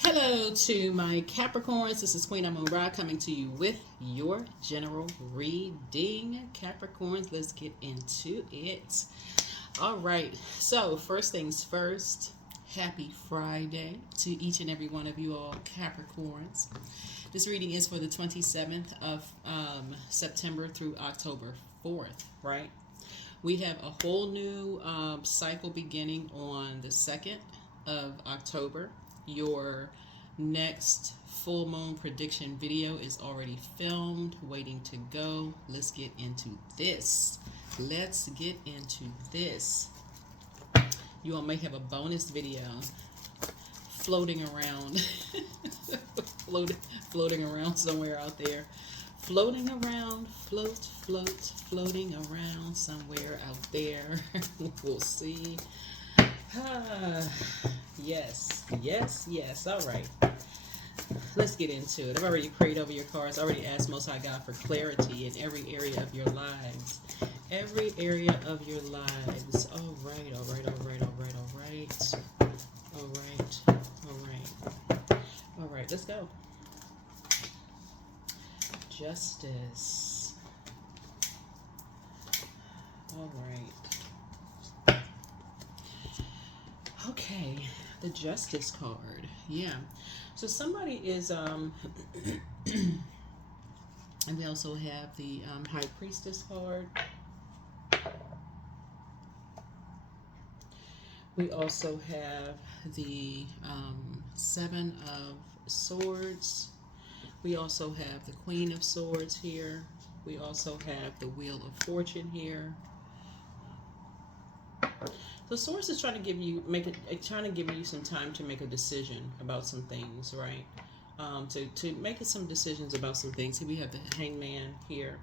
Hello to my Capricorns. This is Queen Amun Ra coming to you with your general reading. Capricorns, let's get into it. All right. So, first things first, happy Friday to each and every one of you all Capricorns. This reading is for the 27th of September through October 4th, right? We have a whole new cycle beginning on the 2nd of October. Your next full moon prediction video is already filmed, waiting to go. Let's get into this. You all may have a bonus video floating around, floating around somewhere out there. Floating around, floating around somewhere out there. We'll see. Yes. All right. Let's get into it. I've already prayed over your cards. I already asked Most High God for clarity in every area of your lives. Every area of your lives. All right. All right, let's go. Justice. All right. Okay, the Justice card. Yeah. So somebody is and we also have the High Priestess card. We also have the Seven of Swords. We also have the Queen of Swords here. We also have the Wheel of Fortune here. The Source is trying to give you some time to make a decision about some things, right? To make some decisions about some things. Here we have the Hangman here.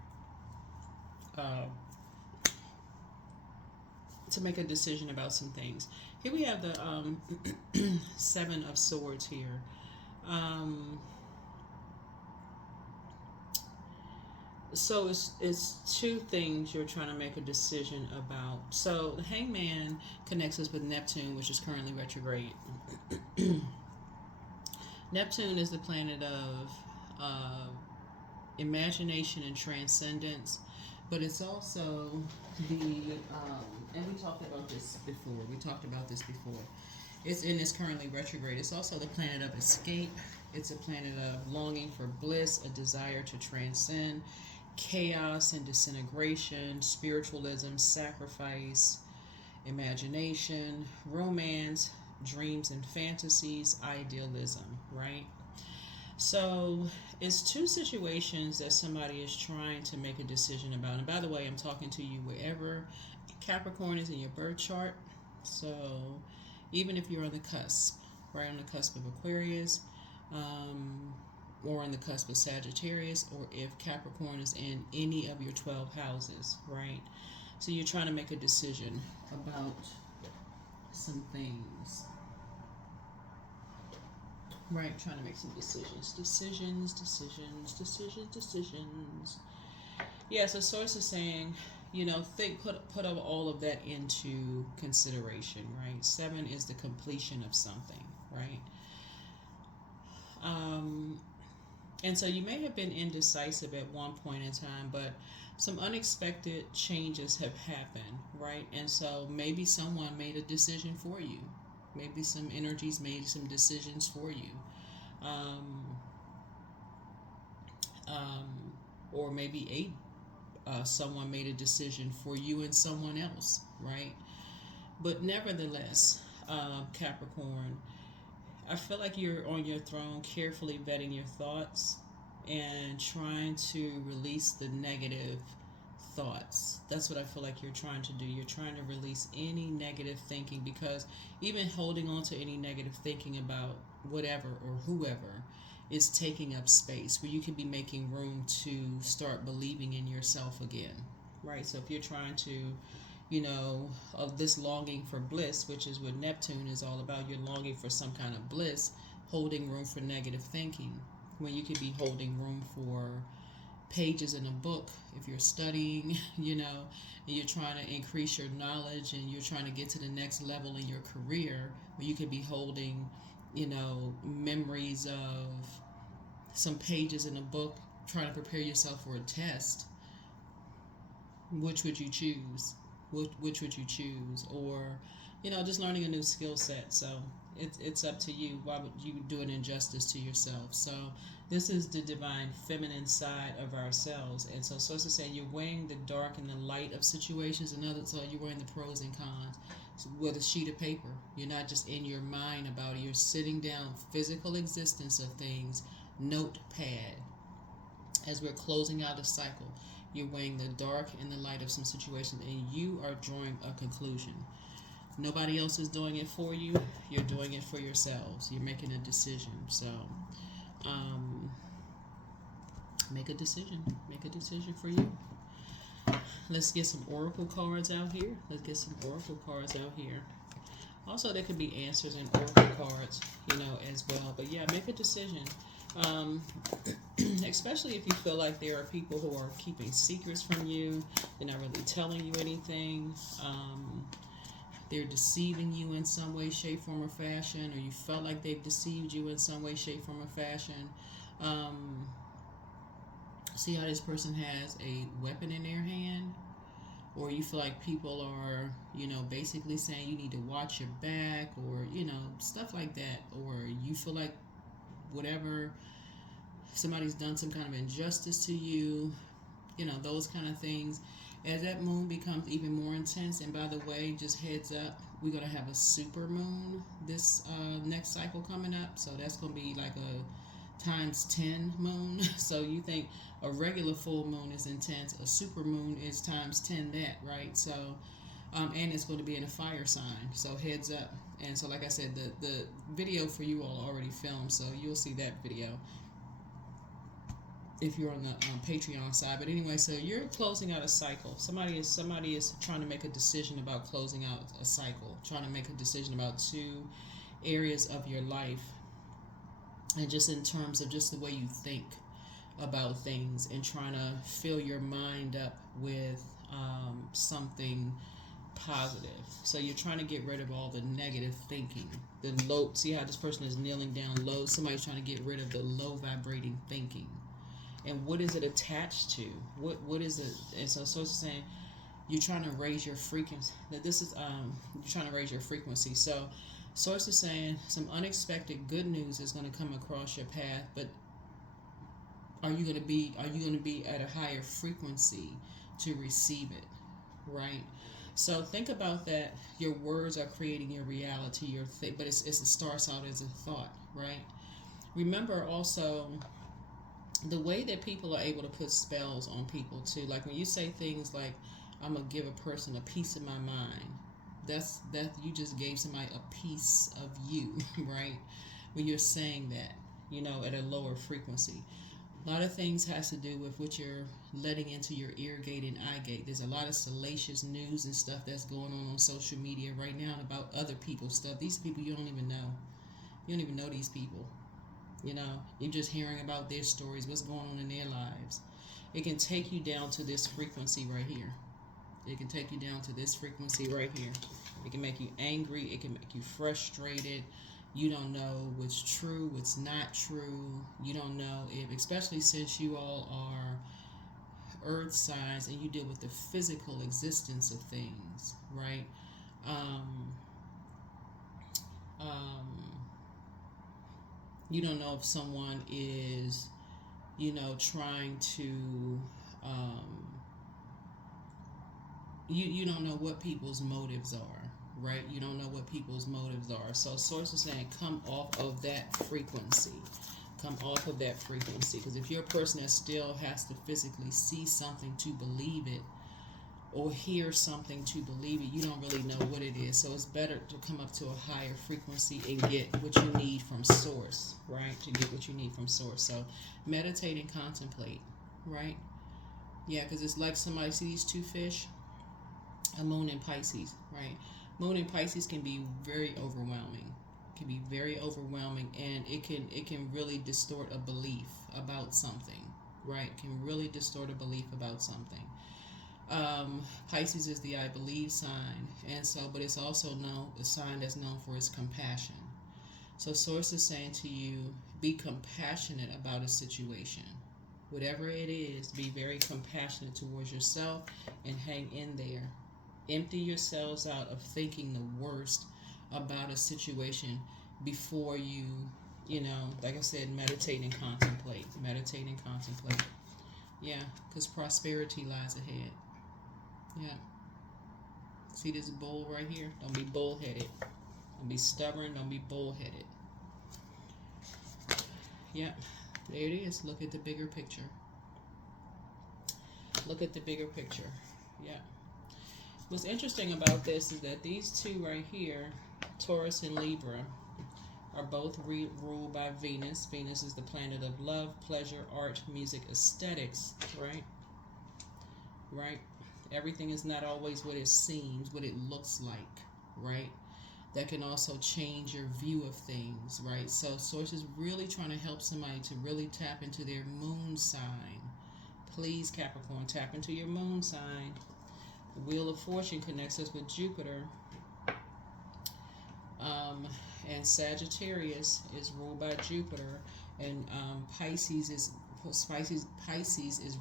To make a decision about some things. Here we have the Seven of Swords here. So it's two things you're trying to make a decision about. So the Hangman connects us with Neptune, which is currently retrograde. Neptune is the planet of imagination and transcendence, but it's also the and we talked about this before. It's currently retrograde. It's also the planet of escape. It's a planet of longing for bliss, a desire to transcend chaos and disintegration, spiritualism, sacrifice, imagination, romance, dreams and fantasies, idealism, right? So it's two situations that somebody is trying to make a decision about. And by the way, I'm talking to you wherever Capricorn is in your birth chart. So even if you're on the cusp, right on the cusp of Aquarius, or on the cusp of Sagittarius, or if Capricorn is in any of your 12 houses, right? So you're trying to make a decision about some things, right? Trying to make some decisions. Yeah, so Source is saying, put all of that into consideration, right? 7 is the completion of something, right? And so you may have been indecisive at one point in time, but some unexpected changes have happened, right? And so maybe someone made a decision for you. Maybe some energies made some decisions for you. Or maybe someone made a decision for you and someone else, right? But nevertheless, Capricorn, I feel like you're on your throne carefully vetting your thoughts and trying to release the negative thoughts. That's what I feel like you're trying to do. You're trying to release any negative thinking, because even holding on to any negative thinking about whatever or whoever is taking up space where you can be making room to start believing in yourself again, right? So if you're trying to of this longing for bliss, which is what Neptune is all about. You're longing for some kind of bliss, holding room for negative thinking, when you could be holding room for pages in a book if you're studying, and you're trying to increase your knowledge and you're trying to get to the next level in your career, where you could be holding memories of some pages in a book, trying to prepare yourself for a test, which would you choose? Which would you choose? Or, just learning a new skill set. So it's up to you. Why would you do an injustice to yourself? So this is the divine feminine side of ourselves. And so it's saying you're weighing the dark and the light of situations. And so you're weighing the pros and cons with a sheet of paper. You're not just in your mind about it. You're sitting down, physical existence of things, notepad. As we're closing out a cycle, you're weighing the dark and the light of some situations, and you are drawing a conclusion. Nobody else is doing it for you. You're doing it for yourselves. You're making a decision. So, make a decision. Make a decision for you. Let's get some oracle cards out here. Also, there could be answers in oracle cards, as well. But yeah, make a decision. Especially if you feel like there are people who are keeping secrets from you. They're not really telling you anything. They're deceiving you in some way, shape, form, or fashion, or you felt like they've deceived you in some way, shape, form, or fashion. See how this person has a weapon in their hand? Or you feel like people are, basically saying you need to watch your back, or, stuff like that. Or you feel like whatever, somebody's done some kind of injustice to you, those kind of things. As that moon becomes even more intense, and by the way, just heads up, we're going to have a super moon this next cycle coming up. So that's going to be like a times 10 moon. So you think a regular full moon is intense, a super moon is times 10 that, right? So, and it's going to be in a fire sign. So heads up. And so, like I said, the video for you all already filmed, so you'll see that video if you're on the Patreon side. But anyway, so you're closing out a cycle. Somebody is trying to make a decision about closing out a cycle, trying to make a decision about two areas of your life, and just in terms of just the way you think about things, and trying to fill your mind up with something positive. So you're trying to get rid of all the negative thinking, the low. See how this person is kneeling down low? Somebody's trying to get rid of the low vibrating thinking. And what is it attached to? What is it? And so it's saying you're trying to raise your frequency. That this is you're trying to raise your frequency. So Source is saying some unexpected good news is going to come across your path, but are you going to be at a higher frequency to receive it, right? So think about that. Your words are creating your reality, but it starts out as a thought, right? Remember also the way that people are able to put spells on people too. Like when you say things like, "I'm gonna give a person a piece of my mind," that's you just gave somebody a piece of you, right? When you're saying that, at a lower frequency. A lot of things has to do with what you're letting into your ear gate and eye gate. There's a lot of salacious news and stuff that's going on social media right now about other people's stuff. These people you don't even know. You don't even know these people. You're just hearing about their stories, what's going on in their lives. It can take you down to this frequency right here. It can take you down to this frequency right here. It can make you angry. It can make you frustrated. You don't know what's true, what's not true. You don't know if, especially since you all are earth signs and you deal with the physical existence of things, right? You don't know if someone is, trying to, you don't know what people's motives are, right? You don't know what people's motives are. So Source is saying come off of that frequency. Come off of that frequency. Because if you're a person that still has to physically see something to believe it, or hear something to believe it, you don't really know what it is. So it's better to come up to a higher frequency and get what you need from Source, right? To get what you need from Source. So meditate and contemplate, right? Yeah, because it's like somebody see these two fish, a moon and Pisces, right? Moon and Pisces can be very overwhelming. Can be very overwhelming, and it can really distort a belief about something, right? It can really distort a belief about something. Pisces is the I believe sign, and so, but it's also a sign that's known for its compassion. So Source is saying to you, be compassionate about a situation. Whatever it is, be very compassionate towards yourself and hang in there. Empty yourselves out of thinking the worst about a situation before you, like I said, meditate and contemplate. Meditate and contemplate. Yeah, because prosperity lies ahead. Yeah. See this bull right here? Don't be bullheaded. Don't be stubborn. Don't be bullheaded. Yeah, there it is. Look at the bigger picture. Look at the bigger picture. Yeah. What's interesting about this is that these two right here, Taurus and Libra, are both ruled by Venus. Venus is the planet of love, pleasure, art, music, aesthetics, right? Right? Everything is not always what it seems, what it looks like, right? That can also change your view of things, right? So Source is really trying to help somebody to really tap into their moon sign. Please, Capricorn, tap into your moon sign. The Wheel of Fortune connects us with Jupiter. And Sagittarius is ruled by Jupiter, and Pisces is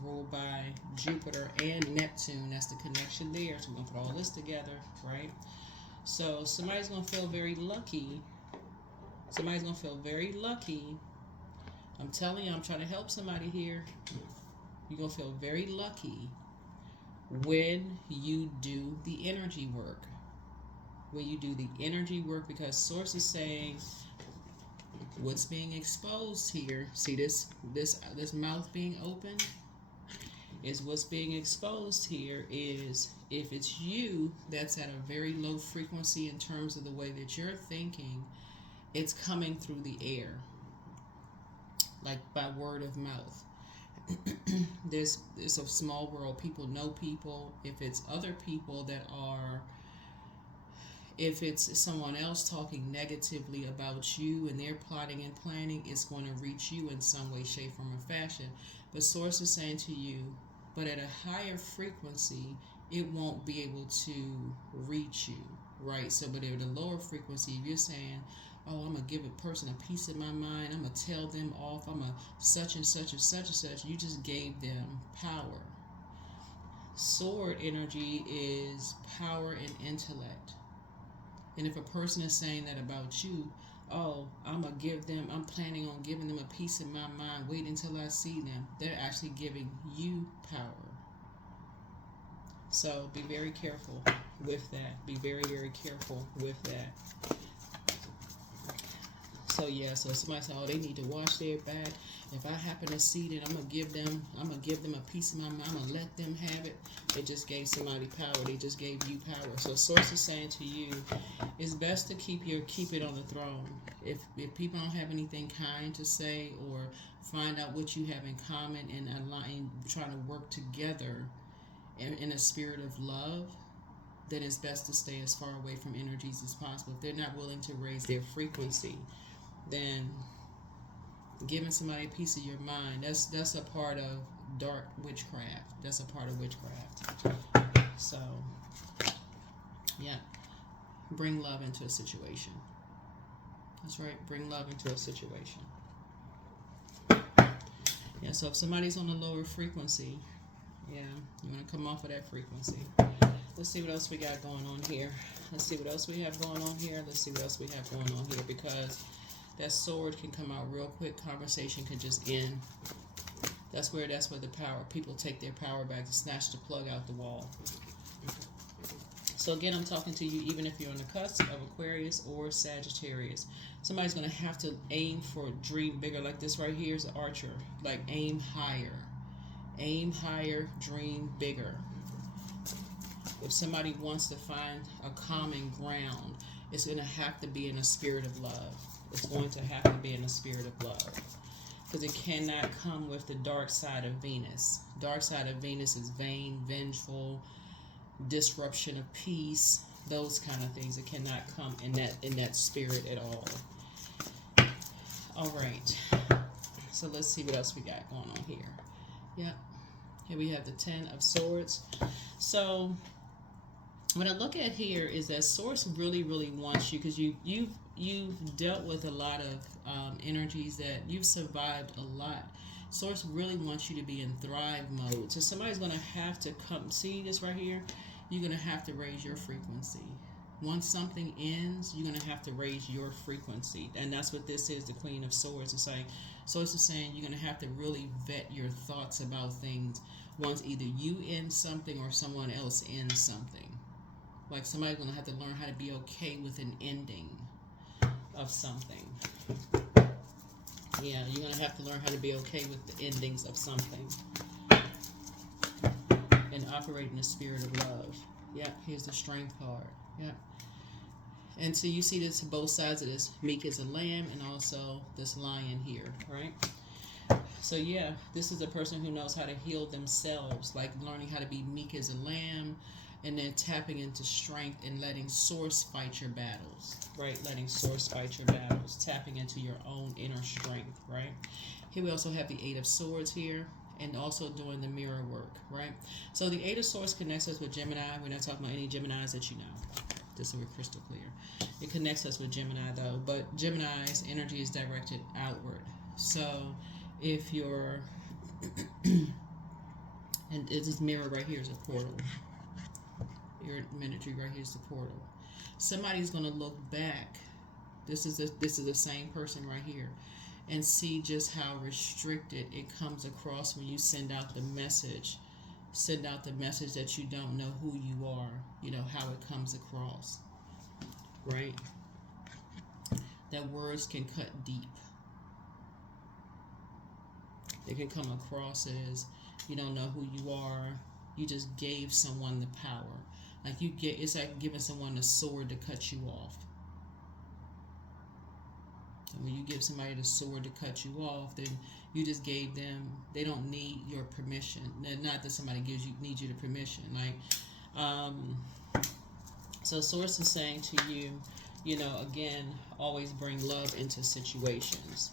ruled by Jupiter and Neptune. That's the connection there. So we're gonna put all this together, right? So somebody's gonna feel very lucky. Somebody's gonna feel very lucky. I'm telling you, I'm trying to help somebody here. You're gonna feel very lucky when you do the energy work. When you do the energy work, because Source is saying what's being exposed here. See this mouth being open is what's being exposed here. Is if it's you that's at a very low frequency in terms of the way that you're thinking, it's coming through the air, like by word of mouth. There's a small world. People know people. If it's other people that are, if it's someone else talking negatively about you and they're plotting and planning, it's going to reach you in some way, shape, form, or fashion. But Source is saying to you, but at a higher frequency, it won't be able to reach you, right? So, but at a lower frequency, if you're saying, oh, I'm going to give a person a piece of my mind, I'm going to tell them off, I'm a such and such and such and such, you just gave them power. Sword energy is power and intellect. And if a person is saying that about you, oh, I'm planning on giving them a piece of my mind, wait until I see them, they're actually giving you power. So be very careful with that. Be very, very careful with that. So yeah, so somebody said, oh, they need to watch their back. If I happen to see that, I'm gonna give them a piece of my mind. I'm gonna let them have it. They just gave somebody power. They just gave you power. So Source is saying to you, it's best to keep it on the throne. If people don't have anything kind to say or find out what you have in common and align, trying to work together in a spirit of love, then it's best to stay as far away from energies as possible. If they're not willing to raise their frequency, then giving somebody a piece of your mind, that's a part of dark witchcraft. That's a part of witchcraft. So yeah, bring love into a situation. That's right, bring love into a situation. Yeah, so if somebody's on a lower frequency, yeah, you want to come off of that frequency. Let's see what else we got going on here. Let's see what else we have going on here. Let's see what else we have going on here, because that sword can come out real quick. Conversation can just end. That's where the power. People take their power back to snatch the plug out the wall. So again, I'm talking to you even if you're on the cusp of Aquarius or Sagittarius. Somebody's going to have to aim for dream bigger. Like this right here is an archer. Like aim higher. Aim higher, dream bigger. If somebody wants to find a common ground, it's going to have to be in a spirit of love. It's going to have to be in a spirit of love, because it cannot come with the dark side of Venus. Dark side of Venus is vain, vengeful, disruption of peace, those kind of things. It cannot come in that spirit at all. All right. So let's see what else we got going on here. Yep. Here we have the 10 of Swords. So what I look at here is that Source really wants you, because you've dealt with a lot of energies, that you've survived a lot. Source really wants you to be in thrive mode. So somebody's gonna have to come see this right here. You're gonna have to raise your frequency. Once something ends, you're gonna have to raise your frequency, and that's what this is. The Queen of Swords is saying. Source is saying you're gonna have to really vet your thoughts about things once either you end something or someone else ends something. Like somebody's gonna have to learn how to be okay with an ending of something. Yeah, you're gonna have to learn how to be okay with the endings of something and operate in the spirit of love. Yeah, here's the Strength card. Yeah. And so you see this both sides of this. Meek as a lamb, and also this lion here, right? So yeah, this is a person who knows how to heal themselves, like learning how to be meek as a lamb, and then tapping into strength and letting Source fight your battles, right? Letting Source fight your battles, tapping into your own inner strength, right? Here we also have the Eight of Swords here, and also doing the mirror work, right? So the Eight of Swords connects us with Gemini. We're not talking about any Geminis that you know. Just so we're crystal clear. It connects us with Gemini though, but Gemini's energy is directed outward. So if you're, and this mirror right here is a portal. Your miniature right here is the portal. Somebody's gonna look back. This is the same person right here, and see just how restricted it comes across when you send out the message. Send out the message that you don't know who you are. You know how it comes across, right? That words can cut deep. They can come across as you don't know who you are. You just gave someone the power. Like it's like giving someone a sword to cut you off. And when you give somebody the sword to cut you off, then you just gave them. They don't need your permission. Not that somebody needs you the permission. So Source is saying to you, you know, again, always bring love into situations.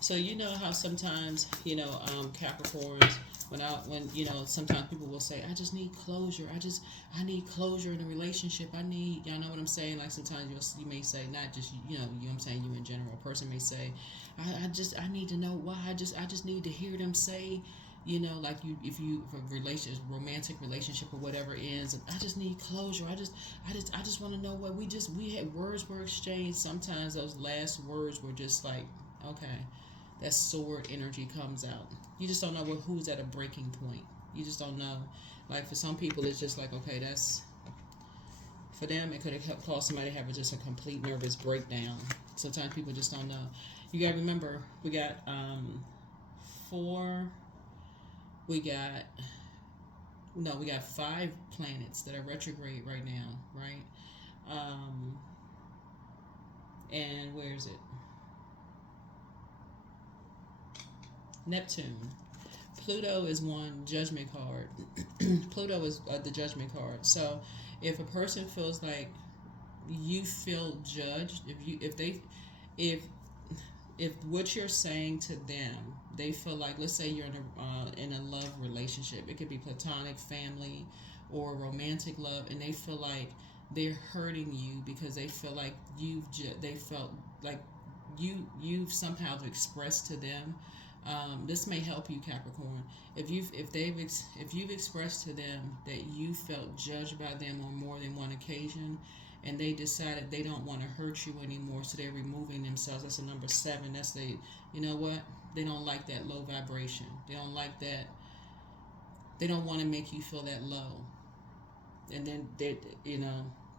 So you know how sometimes, you know, Capricorns, when you know, sometimes people will say, I just need closure. I need closure in a relationship. Y'all know what I'm saying? Like sometimes you may say, not just, you know what I'm saying, you in general. A person may say, I need to know why. I just need to hear them say, you know, like if a romantic relationship or whatever ends, I just need closure. I just want to know what we had words were exchanged. Sometimes those last words were just like, okay, that sword energy comes out. You just don't know who's at a breaking point. You just don't know. Like for some people, it's just like, okay, that's for them. It could have caused somebody to have just a complete nervous breakdown. Sometimes people just don't know. You gotta remember, we got we got 5 planets that are retrograde right now, right? And where is it? Neptune. Pluto is one judgment card. Pluto is the judgment card. So if a person feels like you feel judged, if what you're saying to them, they feel like, let's say you're in a love relationship, it could be platonic, family, or romantic love, and they feel like they're hurting you because they feel like they felt like you've somehow expressed to them. This may help you, Capricorn. If you've expressed to them that you felt judged by them on more than one occasion, and they decided they don't want to hurt you anymore, so they're removing themselves. That's a number 7. That's you know what? They don't like that low vibration. They don't like that. They don't want to make you feel that low. And then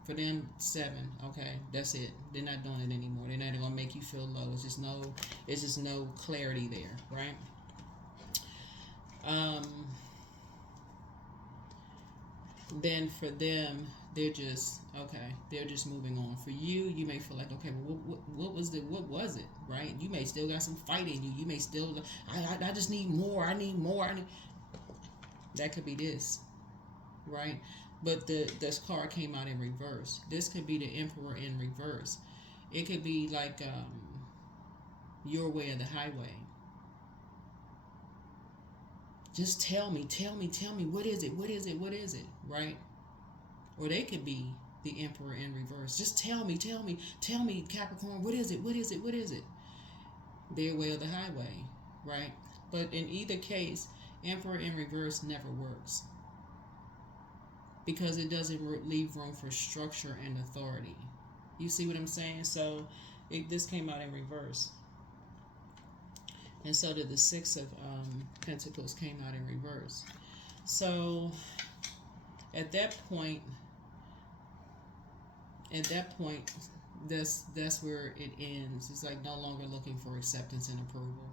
for them 7, okay, that's it. They're not doing it anymore. They're not gonna make you feel low. It's just no clarity there, right? Then for them, they're just moving on. For you, you may feel like, okay, well, what was it, right? You may still got some fight in you. You may still, I just need more. I need more. That could be this, right? But this card came out in reverse. This could be the Emperor in reverse. It could be like your way or the highway. Just tell me, what is it, right? or they could be the Emperor in reverse. Just tell me, Capricorn, what is it? What is it? What is it? Their way or the highway, right? But in either case, Emperor in reverse never works because it doesn't leave room for structure and authority. You see what I'm saying? So this came out in reverse. And so did the Six of Pentacles came out in reverse. So at that point, that's where it ends. It's like no longer looking for acceptance and approval.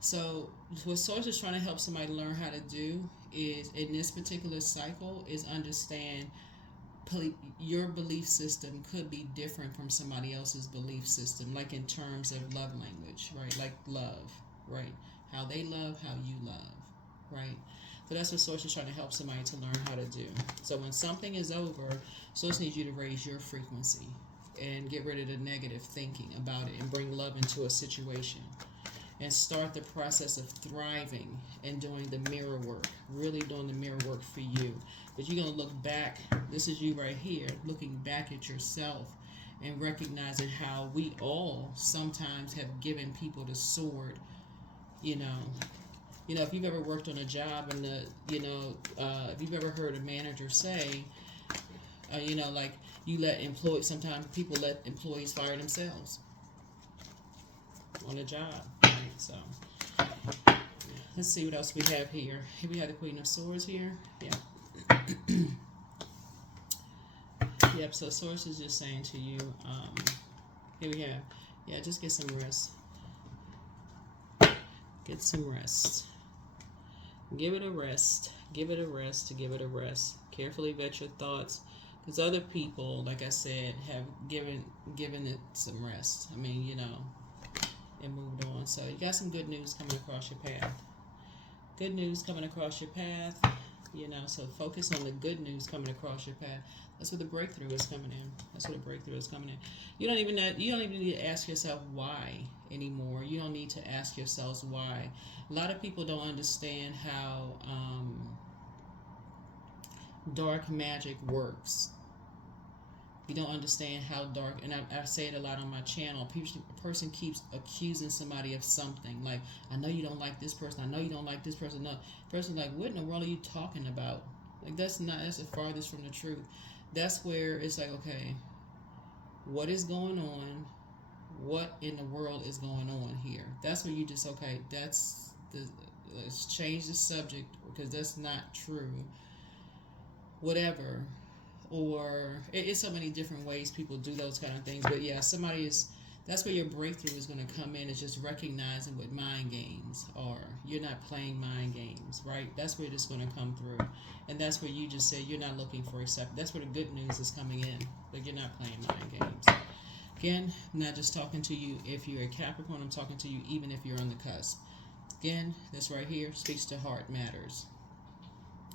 So what Source is trying to help somebody learn how to do is, in this particular cycle, is understand your belief system could be different from somebody else's belief system, like in terms of love language, right? Like love, right? How they love, how you love, right? So that's what Source is trying to help somebody to learn how to do. So when something is over, Source needs you to raise your frequency and get rid of the negative thinking about it and bring love into a situation and start the process of thriving and doing the mirror work, really doing the mirror work for you. But you're going to look back, this is you right here, looking back at yourself and recognizing how we all sometimes have given people the sword, you know, if you've ever worked on a job and if you've ever heard a manager say, like you let employees, sometimes people let employees fire themselves on a job, right? So let's see what else we have here. Here we have the Queen of Swords here. Yeah. Yep, so Source is just saying to you, here we have, just get some rest. Get some rest. Give it a rest. Give it a rest to give it a rest. Carefully vet your thoughts, because other people, like I said, have given it some rest. I mean, and moved on. So you got some good news coming across your path. Good news coming across your path. So focus on the good news coming across your path. That's where the breakthrough is coming in. That's where the breakthrough is coming in. You don't even need to ask yourself why anymore. You don't need to ask yourselves why. A lot of people don't understand how dark magic works. You don't understand how dark, and I say it a lot on my channel. A person keeps accusing somebody of something. Like, I know you don't like this person. I know you don't like this person. No, the person's like, what in the world are you talking about? Like, that's the farthest from the truth. That's where it's like, okay, what is going on? What in the world is going on here? That's where you just, okay, let's change the subject, because that's not true. Whatever. Or it's so many different ways people do those kind of things. But yeah, that's where your breakthrough is going to come in, is just recognizing what mind games are. You're not playing mind games, right? That's where it's going to come through. And that's where you just say you're not looking for acceptance. That's where the good news is coming in. Like, you're not playing mind games. Again, I'm not just talking to you if you're a Capricorn. I'm talking to you even if you're on the cusp. Again, this right here speaks to heart matters.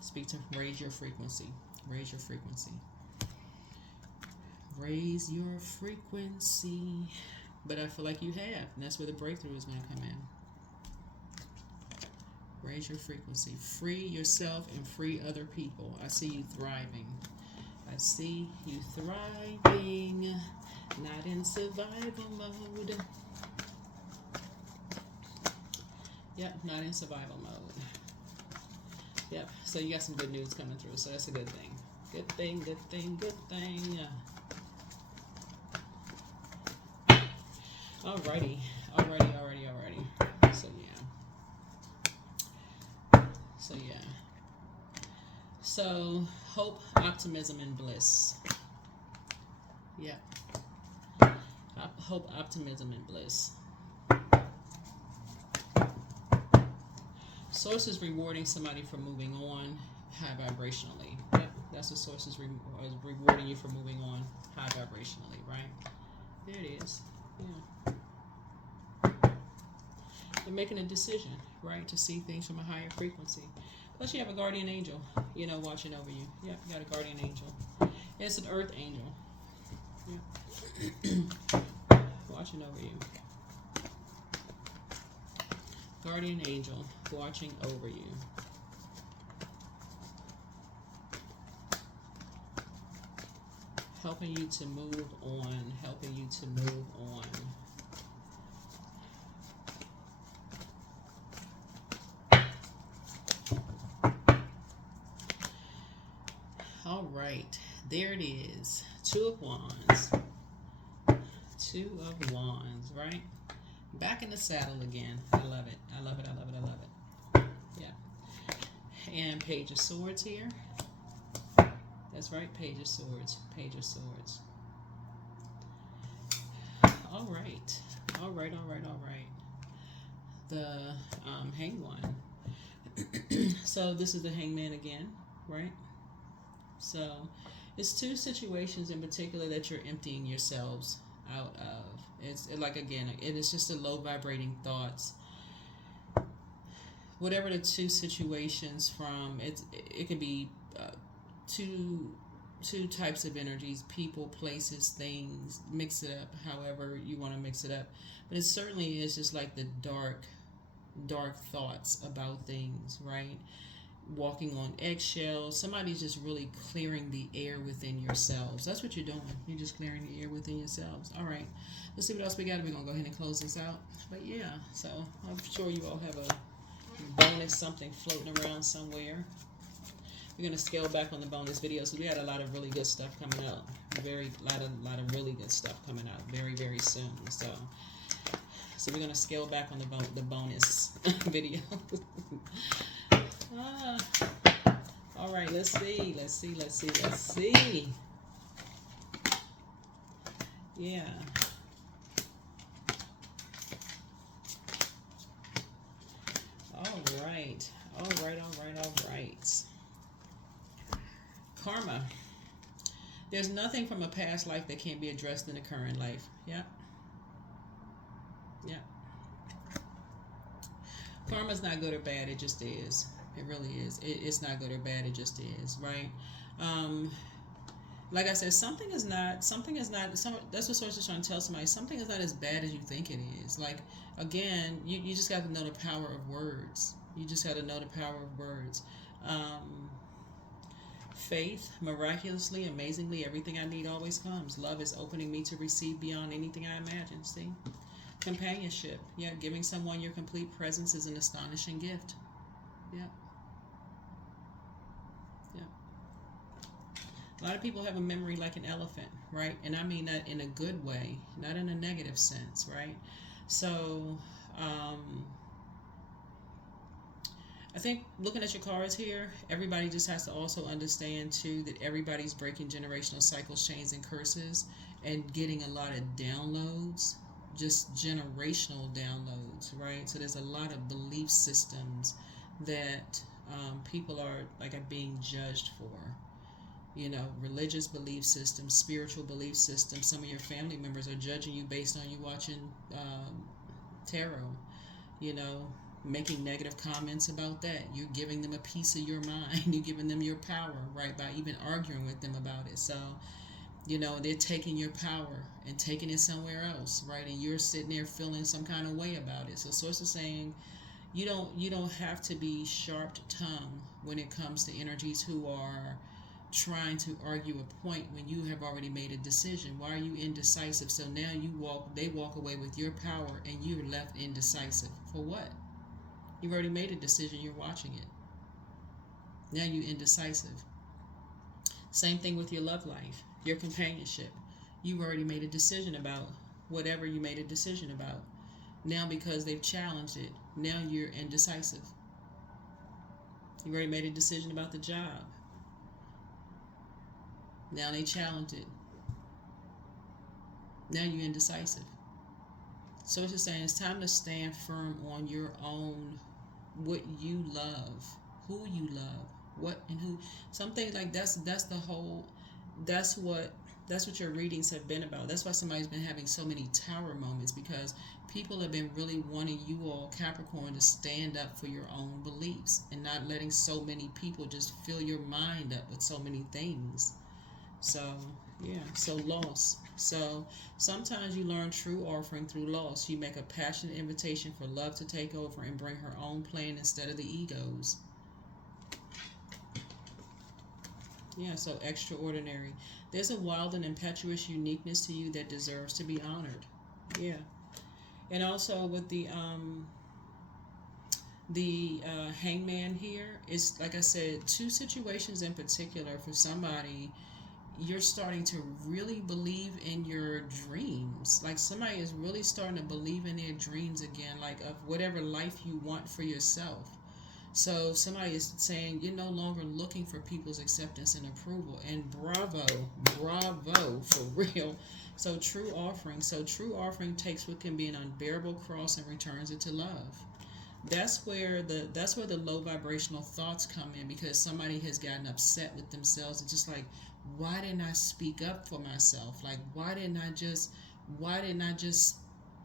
Speak to raise your frequency. Raise your frequency. Raise your frequency. But I feel like you have, and that's where the breakthrough is going to come in. Raise your frequency. Free yourself and free other people. I see you thriving. I see you thriving. Not in survival mode. Yep, not in survival mode. Yep, so you got some good news coming through, so that's a good thing. Good thing, good thing, good thing. Alrighty. So, hope, optimism, and bliss. Yep. Hope, optimism, and bliss. Source is rewarding somebody for moving on high vibrationally. Yep, that's what Source is rewarding you for moving on high vibrationally, right? There it is. Yeah. You're making a decision, right, to see things from a higher frequency. Plus, you have a guardian angel, watching over you. Yeah, you got a guardian angel. It's an earth angel. Yeah. Watching over you. Guardian angel watching over you. helping you to move on, helping you to move on. All right, there it is. Two of Wands. Two of Wands, right? Back in the saddle again. I love it. I love it. I love it. I love it. Yeah. And Page of Swords here. That's right, Page of Swords. Page of Swords. All right. All right, all right, all right. The Hanged One. So this is the Hangman again, right? So it's two situations in particular that you're emptying yourselves out of. It's like, again, it is just a low vibrating thoughts. Whatever the two situations from, it could be two types of energies, people, places, things. Mix it up however you want to mix it up. But it certainly is just like the dark thoughts about things, right? Walking on eggshells. Somebody's just really clearing the air within yourselves. That's what you're doing. You're just clearing the air within yourselves. All right, let's see what else we got. We're gonna go ahead and close this out. But yeah, so I'm sure you all have a bonus something floating around somewhere. We're gonna scale back on the bonus videos because we had a lot of really good stuff coming out. Lot of really good stuff coming out very, very soon. So we're gonna scale back on the bonus video. All right, let's see. Yeah. All right. Karma. There's nothing from a past life that can't be addressed in the current life. Yeah. Karma's not good or bad, it just is. It really is. It's not good or bad, it just is, right? Like I said, something is not, that's what Source is trying to tell somebody. Something is not as bad as you think it is. Like, again, you just got to know the power of words. You just got to know the power of words. Faith, miraculously, amazingly, everything I need always comes. Love is opening me to receive beyond anything I imagine. See? Companionship. Yeah, giving someone your complete presence is an astonishing gift. Yeah. A lot of people have a memory like an elephant, right? And I mean that in a good way, not in a negative sense, right? So, I think looking at your cards here, everybody just has to also understand too that everybody's breaking generational cycles, chains, and curses, and getting a lot of downloads, just generational downloads, right? So there's a lot of belief systems that people are being judged for. You know, religious belief systems, spiritual belief systems. Some of your family members are judging you based on you watching tarot. You know, making negative comments about that. You're giving them a piece of your mind. You're giving them your power, right, by even arguing with them about it. So, you know, they're taking your power and taking it somewhere else, right? And you're sitting there feeling some kind of way about it. So Source is saying you don't have to be sharp-tongued when it comes to energies who are trying to argue a point when you have already made a decision. Why are you indecisive? So now they walk away with your power and you're left indecisive. For what? You've already made a decision, you're watching it. Now you're indecisive. Same thing with your love life, your companionship. You've already made a decision about whatever you made a decision about. Now because they've challenged it, now you're indecisive. You already made a decision about the job. Now they challenge it. Now you're indecisive. So it's just saying it's time to stand firm on your own, what you love, who you love, what and who. Something like that's what your readings have been about. That's why somebody's been having so many tower moments, because people have been really wanting you all, Capricorn, to stand up for your own beliefs and not letting so many people just fill your mind up with so many things. So, yeah, so loss. So, sometimes you learn true offering through loss. You make a passionate invitation for love to take over and bring her own plan instead of the ego's. Yeah, so extraordinary. There's a wild and impetuous uniqueness to you that deserves to be honored. Yeah. And also with the hangman here is, like I said, two situations in particular for somebody. You're starting to really believe in your dreams. Like somebody is really starting to believe in their dreams again, like of whatever life you want for yourself. So somebody is saying you're no longer looking for people's acceptance and approval. And bravo, bravo for real. So true offering takes what can be an unbearable cross and returns it to love. That's where the low vibrational thoughts come in, because somebody has gotten upset with themselves and just like, why didn't I speak up for myself? Like why didn't I just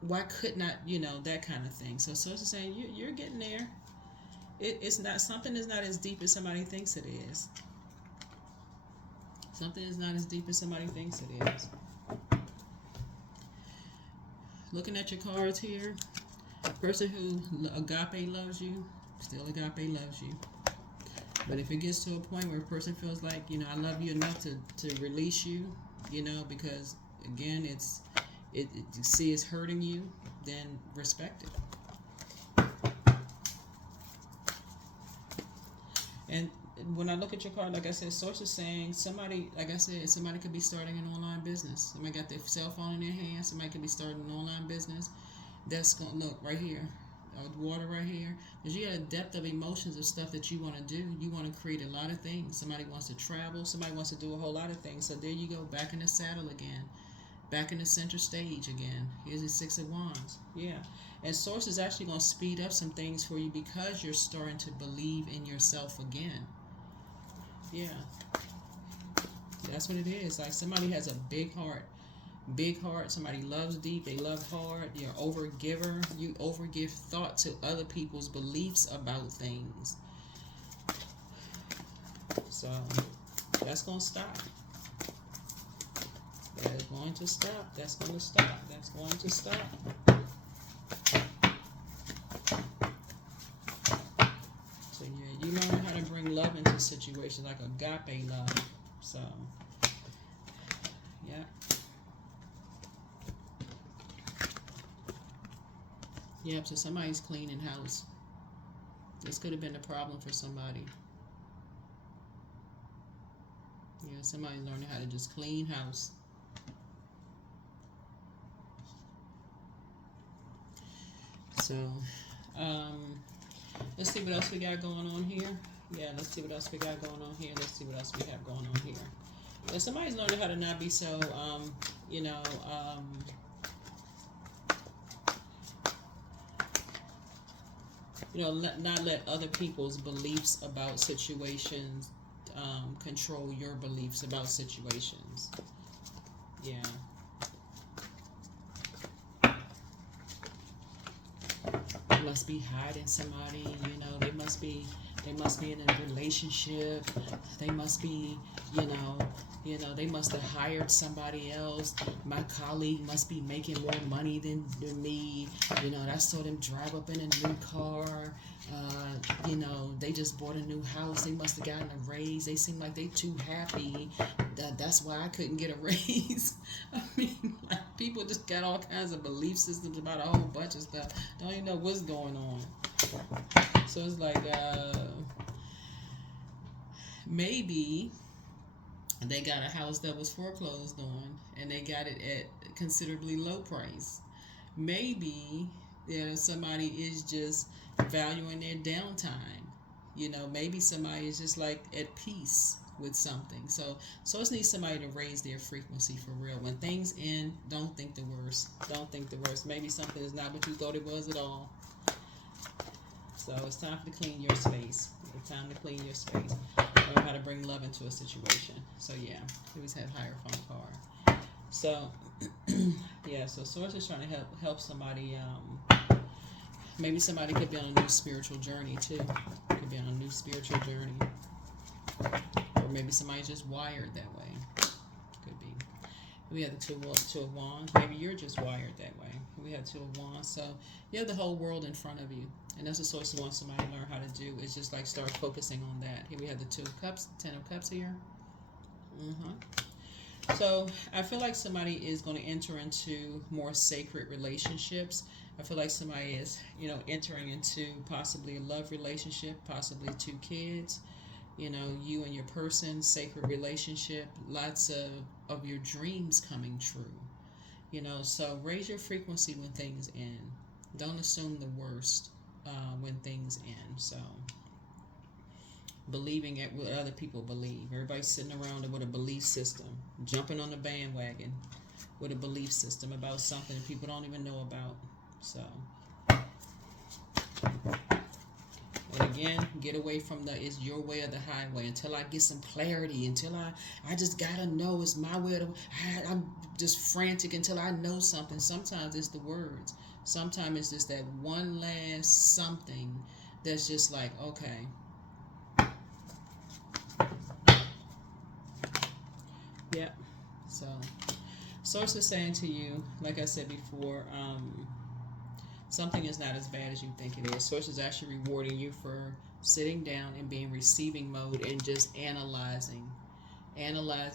why couldn't I, that kind of thing. So source is saying you're getting there. It's not, something is not as deep as somebody thinks it is. Something is not as deep as somebody thinks it is. Looking at your cards here, a person who agape loves you, still agape loves you. But if it gets to a point where a person feels like, I love you enough to release you, because again, see it's hurting you, then respect it. And when I look at your card, like I said, source is saying somebody, like I said, somebody could be starting an online business. Somebody got their cell phone in their hand. Somebody could be starting an online business. That's going to look right here. Water right here. Because you got a depth of emotions of stuff that you want to do. You want to create a lot of things. Somebody wants to travel. Somebody wants to do a whole lot of things. So there you go, back in the saddle again. Back in the center stage again. Here's the Six of Wands. Yeah. And source is actually going to speed up some things for you because you're starting to believe in yourself again. Yeah. That's what it is. Like somebody has a big heart. Big heart. Somebody loves deep. They love hard. You're an overgiver. You overgive thought to other people's beliefs about things. So that's going to stop. That is going to stop. That's going to stop. That's going to stop. So yeah, you learn how to bring love into situations, like agape love. So yeah. Yep, so somebody's cleaning house. This could have been a problem for somebody. Yeah, somebody learning how to just clean house. So, let's see what else we got going on here. Yeah, let's see what else we got going on here. Let's see what else we have going on here. Yeah, somebody's learning how to not be so, not let other people's beliefs about situations control your beliefs about situations. Yeah. They must be hiding somebody, they must be in a relationship. They must be, they must have hired somebody else. My colleague must be making more money than me. I saw them drive up in a new car. They just bought a new house. They must have gotten a raise. They seem like they too happy. That's why I couldn't get a raise. I mean, like, people just got all kinds of belief systems about a whole bunch of stuff. Don't even know what's going on. So it's like, maybe they got a house that was foreclosed on and they got it at considerably low price. Maybe somebody is just valuing their downtime. Maybe somebody is just like at peace with something. So it needs somebody to raise their frequency for real. When things end, don't think the worst. Don't think the worst. Maybe something is not what you thought it was at all. So it's time to clean your space. It's time to clean your space. Learn how to bring love into a situation. So yeah, we just had Hierophant card. So yeah, so Source is trying to help somebody. Maybe somebody could be on a new spiritual journey too. Could be on a new spiritual journey, or maybe somebody's just wired that way. Could be. We have the two of Wands. Maybe you're just wired that way. We have Two of Wands. So you have the whole world in front of you. And that's what Source wants somebody to learn how to do. Is just like start focusing on that. Here we have the Two of Cups, Ten of Cups here. Mm-hmm. So I feel like somebody is going to enter into more sacred relationships. I feel like somebody is, entering into possibly a love relationship, possibly two kids. You and your person, sacred relationship, lots of your dreams coming true. So raise your frequency when things end. Don't assume the worst when things end. So believing at what other people believe. Everybody's sitting around with a belief system, jumping on the bandwagon with a belief system about something people don't even know about. So, and again, get away from the it's your way or the highway until I get some clarity, until I just gotta know it's my way. I'm just frantic until I know something. Sometimes it's the words. Sometimes it's just that one last something that's just like, okay. Yep. So, source is saying to you, like I said before, something is not as bad as you think it is. Source is actually rewarding you for sitting down and being receiving mode and just analyzing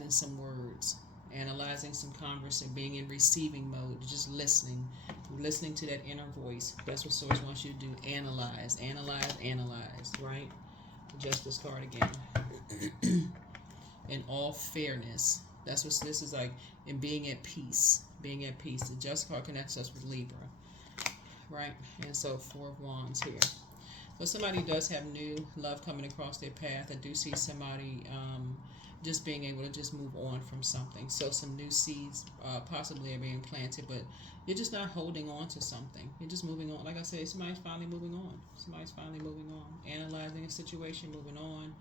some words, analyzing some conversation, being in receiving mode, just listening to that inner voice. That's what Source wants you to do. Analyze, right? Justice card again. In all fairness. That's what this is like. And being at peace. Being at peace. The Justice card connects us with Libra. Right? And so 4 of Wands here. So somebody does have new love coming across their path. I do see somebody just being able to just move on from something. So some new seeds possibly are being planted, but you're just not holding on to something. You're just moving on. Like I said, somebody's finally moving on. Analyzing a situation, moving on.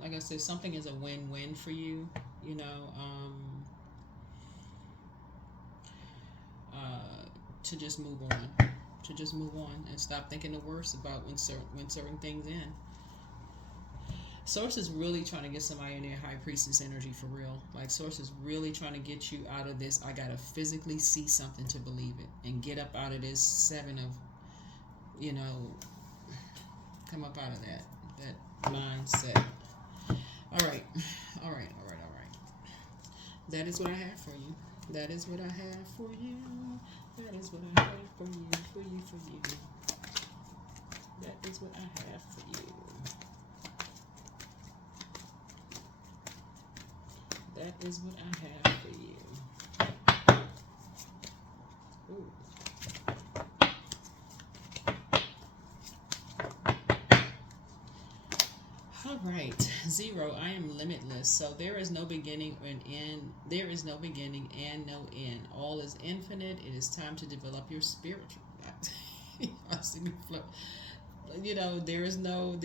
Like I said, something is a win-win for you. To just move on. And stop thinking the worst about when certain things end. Source is really trying to get somebody in their high priestess energy for real. Like Source is really trying to get you out of this. I gotta physically see something to believe it, and get up out of this 7 of, come up out of that mindset. All right. That is what I have for you. That is what I have for you. That is what I have for you. That is what I have for you. That is what I have for you. Ooh. All right, 0. I am limitless. So there is no beginning and end. There is no beginning and no end. All is infinite. It is time to develop your spiritual. I see me flip. There is no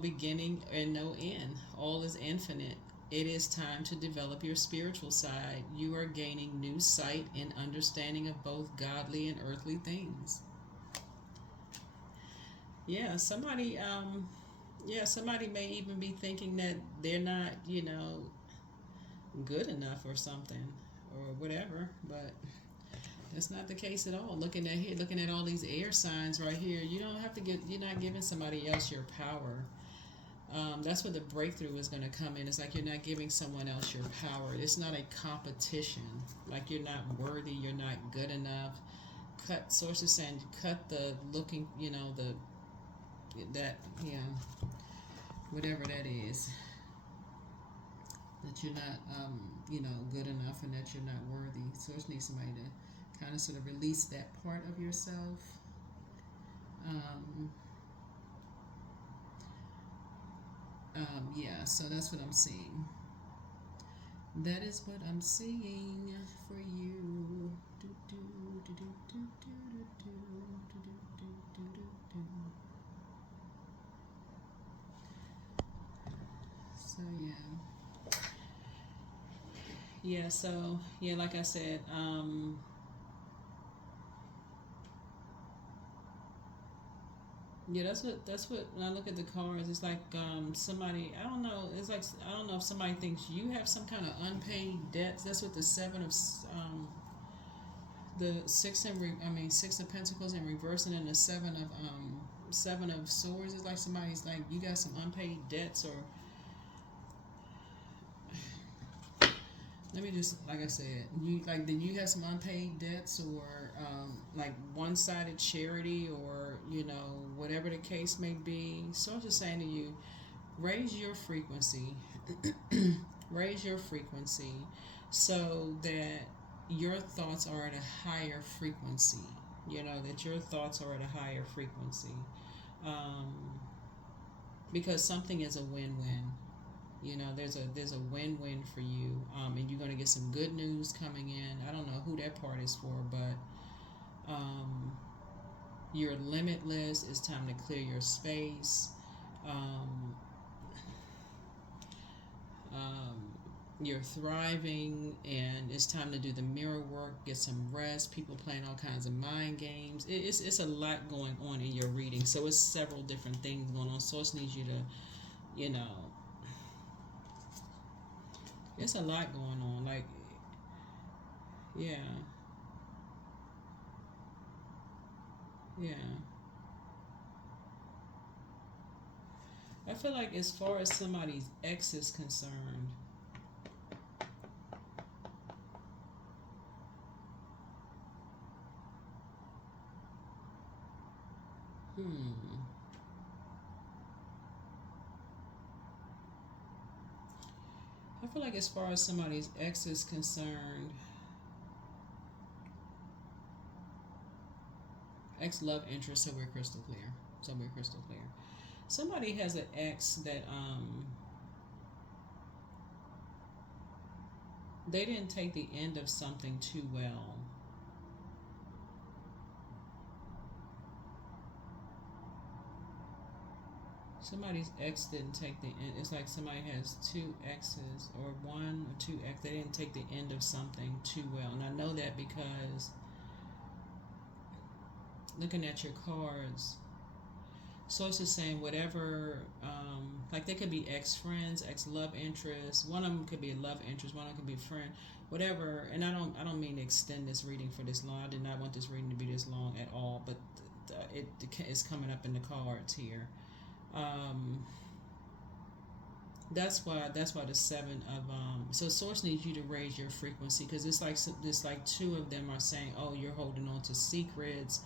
beginning and no end. All is infinite. It is time to develop your spiritual side. You are gaining new sight and understanding of both godly and earthly things. Yeah, somebody may even be thinking that they're not, good enough or something or whatever, but that's not the case at all. Looking at all these air signs right here, you're not giving somebody else your power. That's where the breakthrough is going to come in. It's like you're not giving someone else your power. It's not a competition. Like you're not worthy, you're not good enough. Sources saying cut the looking, whatever that is, that you're not good enough and that you're not worthy. So it needs somebody to kind of sort of release that part of yourself. So that's what I'm seeing. That is what I'm seeing for you. So like I said, that's what when I look at the cards, it's like somebody, I don't know, it's like I don't know if somebody thinks you have some kind of unpaid debts. That's what the 7 of The Six of Pentacles in reverse, and then the Seven of Swords is like somebody's like you got some unpaid debts, or let me just, like I said, then you have some unpaid debts, or like one-sided charity, or whatever the case may be. So I'm just saying to you, raise your frequency, raise your frequency, so that your thoughts are at a higher frequency. That your thoughts are at a higher frequency, because something is a win-win. There's a win-win for you, and you're going to get some good news coming in. I don't know who that part is for, but you're limitless. It's time to clear your space. Um, you're thriving, and it's time to do the mirror work, get some rest. People playing all kinds of mind games. It's a lot going on in your reading, so it's several different things going on. Source needs you to, it's a lot going on. Like, yeah, yeah. I feel like as far as somebody's ex is concerned, I feel like as far as somebody's ex is concerned, ex love interest, so we're crystal clear. So we're crystal clear. Somebody has an ex that they didn't take the end of something too well. Somebody's ex didn't take the end. It's like somebody has two exes, or one or two ex. They didn't take the end of something too well. And I know that because looking at your cards, so it's just saying whatever, like they could be ex-friends, ex-love interests. One of them could be a love interest. One of them could be a friend. Whatever. And I don't mean to extend this reading for this long. I did not want this reading to be this long at all. But it's coming up in the cards here. That's why the seven of so source needs you to raise your frequency, because it's like two of them are saying, oh, you're holding on to secrets,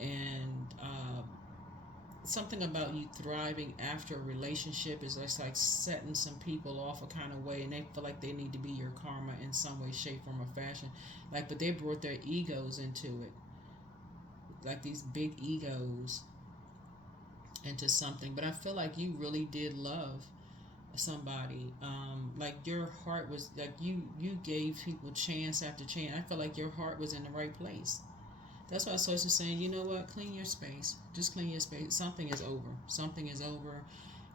and something about you thriving after a relationship is just like setting some people off a kind of way, and they feel like they need to be your karma in some way, shape, form, or fashion. Like, but they brought their egos into it, like these big egos into something. But I feel like you really did love somebody. Like your heart was like you gave people chance after chance. I feel like your heart was in the right place. That's why Source is saying, you know what, clean your space. Just clean your space. Something is over. Something is over.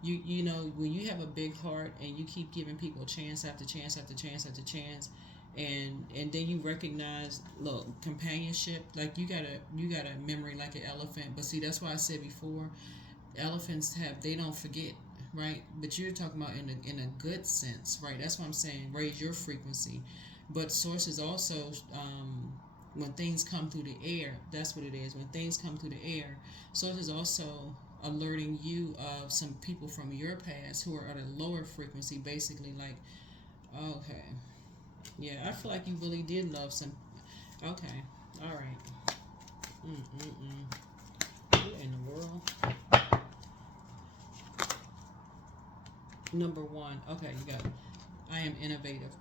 You know, when you have a big heart and you keep giving people chance after chance after chance after chance, and then you recognize, look, companionship, like you got a memory like an elephant. But see, that's why I said before, elephants they don't forget, right? But you're talking about in a good sense, right? That's what I'm saying. Raise your frequency. But Source is also when things come through the air, that's what it is. When things come through the air, Source is also alerting you of some people from your past who are at a lower frequency, basically like, okay, yeah, I feel like you really did love some. Okay, all right. What in the world? Number one. Okay, you got it. I am innovative.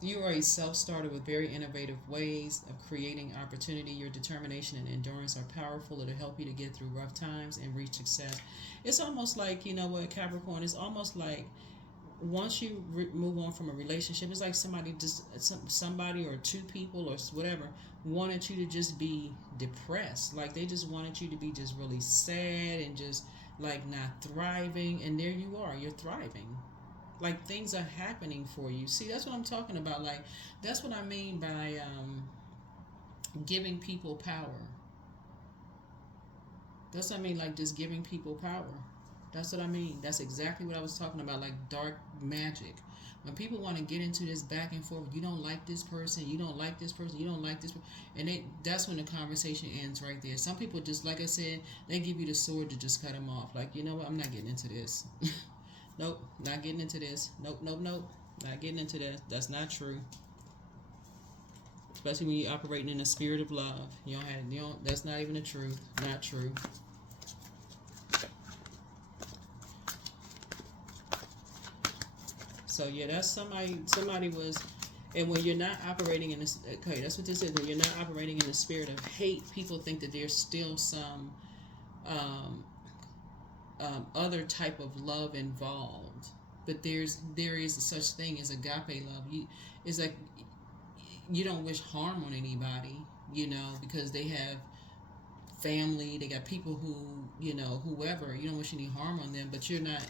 You are a self-starter with very innovative ways of creating opportunity. Your determination and endurance are powerful. It'll help you to get through rough times and reach success. It's almost like, you know what, Capricorn, it's almost like once you move on from a relationship, it's like somebody or two people or whatever wanted you to just be depressed. Like they just wanted you to be just really sad and just like not thriving. And there you are, you're thriving. Like things are happening for you. See, that's what I'm talking about. Like that's what I mean by giving people power. That's what I mean, like just giving people power. That's what I mean. That's exactly what I was talking about, like dark magic. When people want to get into this back and forth, you don't like this person, you don't like this person, you don't like this, and that's when the conversation ends right there. Some people just, like I said, they give you the sword to just cut them off. Like, you know what? I'm not getting into this. Nope, not getting into this. Nope, nope, nope. Not getting into that. That's not true. Especially when you're operating in the spirit of love. That's not even the truth. Not true. So yeah, that's somebody was, and when you're not operating in this, okay, that's what this is. When you're not operating in the spirit of hate, people think that there's still some other type of love involved. But there is such thing as agape love. It's like you don't wish harm on anybody, because they have family, they got people who, whoever, you don't wish any harm on them, but you're not,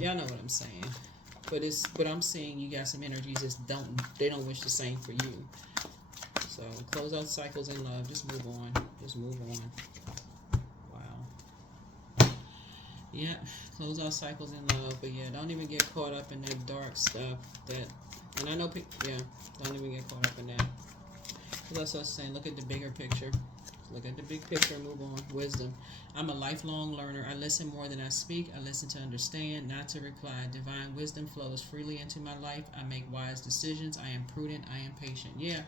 y'all know what I'm saying. But I'm saying you got some energies that they don't wish the same for you. So close out cycles in love. Just move on. Just move on. Wow. Yeah, close out cycles in love. But yeah, don't even get caught up in that dark stuff. And I know don't even get caught up in that. That's us saying, look at the bigger picture. Look at the big picture and move on. Wisdom. I'm a lifelong learner. I listen more than I speak. I listen to understand, not to reply. Divine wisdom flows freely into my life. I make wise decisions. I am prudent. I am patient. Yeah,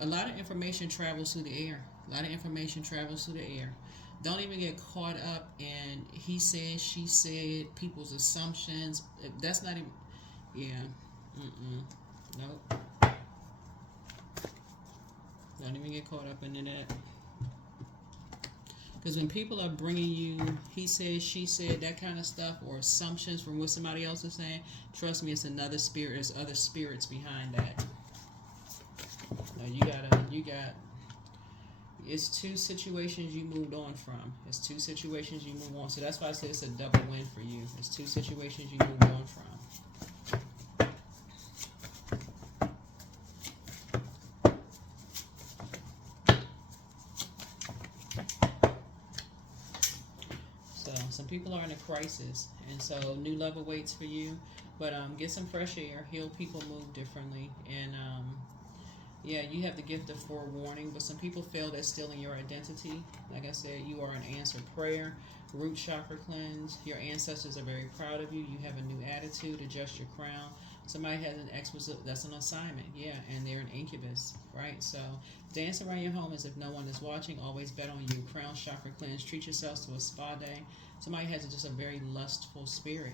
a lot of information travels through the air. A lot of information travels through the air. Don't even get caught up in he said, she said, people's assumptions. That's not even, yeah. Nope. Don't even get caught up in that. Because when people are bringing you he said, she said, that kind of stuff, or assumptions from what somebody else is saying, trust me, it's another spirit. There's other spirits behind that. No, you got, it's two situations you moved on from. It's two situations you move on. So that's why I say it's a double win for you. It's two situations you move on from. Some people are in a crisis, and so new love awaits for you. But get some fresh air. Heal people move differently, and yeah, you have the gift of forewarning. But some people fail at stealing your identity. Like I said, you are an answered prayer. Root chakra cleanse. Your ancestors are very proud of you. You have a new attitude. Adjust your crown. Somebody has an exquisite, that's an assignment, yeah, and they're an incubus, right? So dance around your home as if no one is watching. Always bet on you. Crown chakra cleanse. Treat yourselves to a spa day. Somebody has just a very lustful spirit,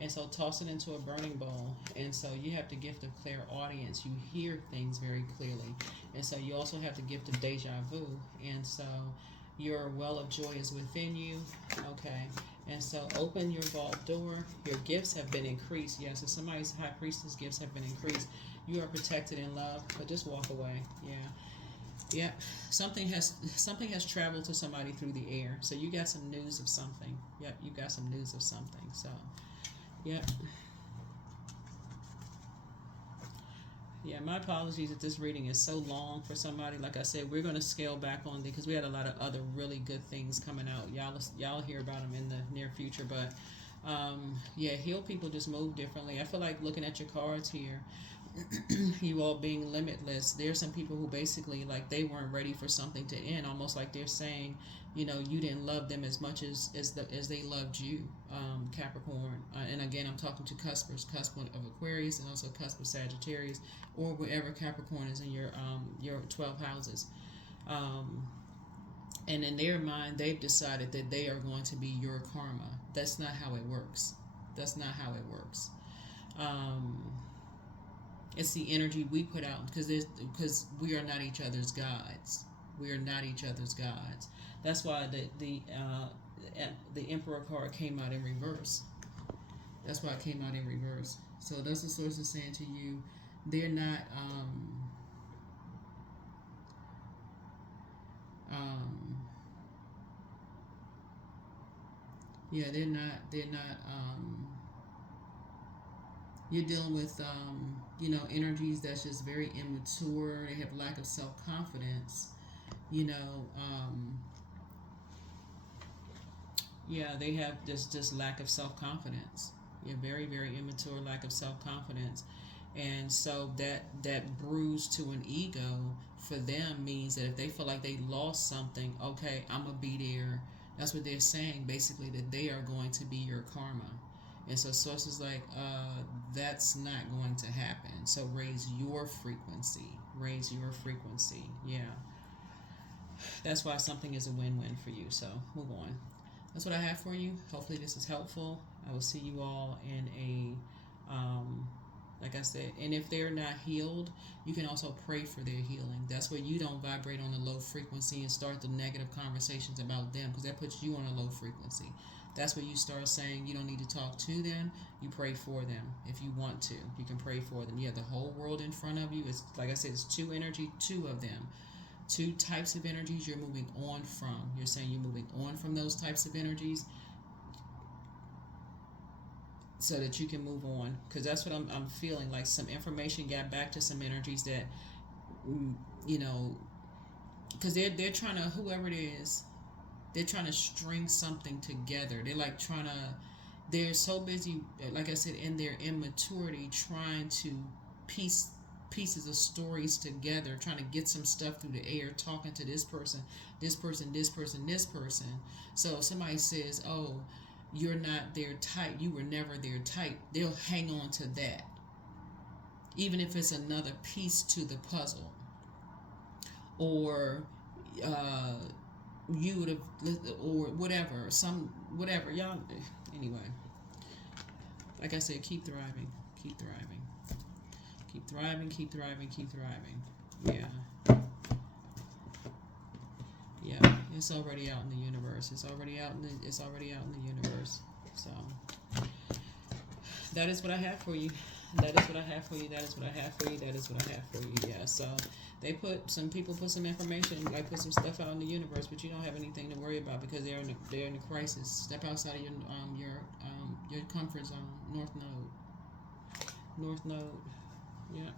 and so toss it into a burning bowl. And so you have the gift of clairaudience. You hear things very clearly, and so you also have the gift of deja vu. And so your well of joy is within you. Okay. And so open your vault door. Your gifts have been increased. Yes, if somebody's high priestess gifts have been increased, you are protected in love. But just walk away. Yeah. Yeah. Something has traveled to somebody through the air. So you got some news of something. Yep, you got some news of something. So yep. Yeah, my apologies if this reading is so long for somebody. Like I said, we're going to scale back on because we had a lot of other really good things coming out. Y'all hear about them in the near future. But yeah, heal people just move differently. I feel like looking at your cards here, you all being limitless. There's some people who basically like they weren't ready for something to end. Almost like they're saying, you didn't love them as much as they loved you, Capricorn. And again, I'm talking to cusp of Aquarius and also cusp of Sagittarius, or wherever Capricorn is in your 12 houses. And in their mind, they've decided that they are going to be your karma. That's not how it works. That's not how it works. It's the energy we put out because we are not each other's gods. We are not each other's gods. That's why the Emperor card came out in reverse. That's why it came out in reverse. So that's the source is saying to you, they're not yeah, they're not you're dealing with energies that's just very immature. They have lack of self-confidence, yeah, they have just lack of self-confidence. You're very, very immature, lack of self-confidence. And so that bruise to an ego for them means that if they feel like they lost something, okay, I'm gonna be there. That's what they're saying, basically, that they are going to be your karma. And so source is like, that's not going to happen. So raise your frequency. Raise your frequency. Yeah. That's why something is a win-win for you. So move on. That's what I have for you. Hopefully this is helpful. I will see you all in a, like I said, and if they're not healed, you can also pray for their healing. That's where you don't vibrate on a low frequency and start the negative conversations about them, because that puts you on a low frequency. That's where you start saying you don't need to talk to them. You pray for them. If you want to, you can pray for them. You have the whole world in front of you. It's like I said, it's two energy, two of them. Two types of energies you're moving on from. You're saying you're moving on from those types of energies so that you can move on. Because that's what I'm feeling. Like some information got back to some energies that, you know, because they're trying to, whoever it is, they're trying to string something together. They're like trying to, they're so busy, like I said, in their immaturity, trying to piece pieces of stories together, trying to get some stuff through the air, talking to this person, this person, this person, this person. So if somebody says, oh, you're not their type, you were never their type, they'll hang on to that, even if it's another piece to the puzzle. Or you would have, or whatever, whatever, y'all. Anyway, like I said, keep thriving, keep thriving. Keep thriving, keep thriving, keep thriving. Yeah. Yeah. It's already out in the universe. It's already out in the universe. So that is what I have for you. That is what I have for you. That is what I have for you. That is what I have for you. Yeah. So some people put some information, like put some stuff out in the universe, but you don't have anything to worry about because they're in a crisis. Step outside of your comfort zone. North Node. Yeah.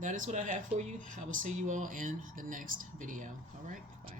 That is what I have for you. I will see you all in the next video. All right. Bye.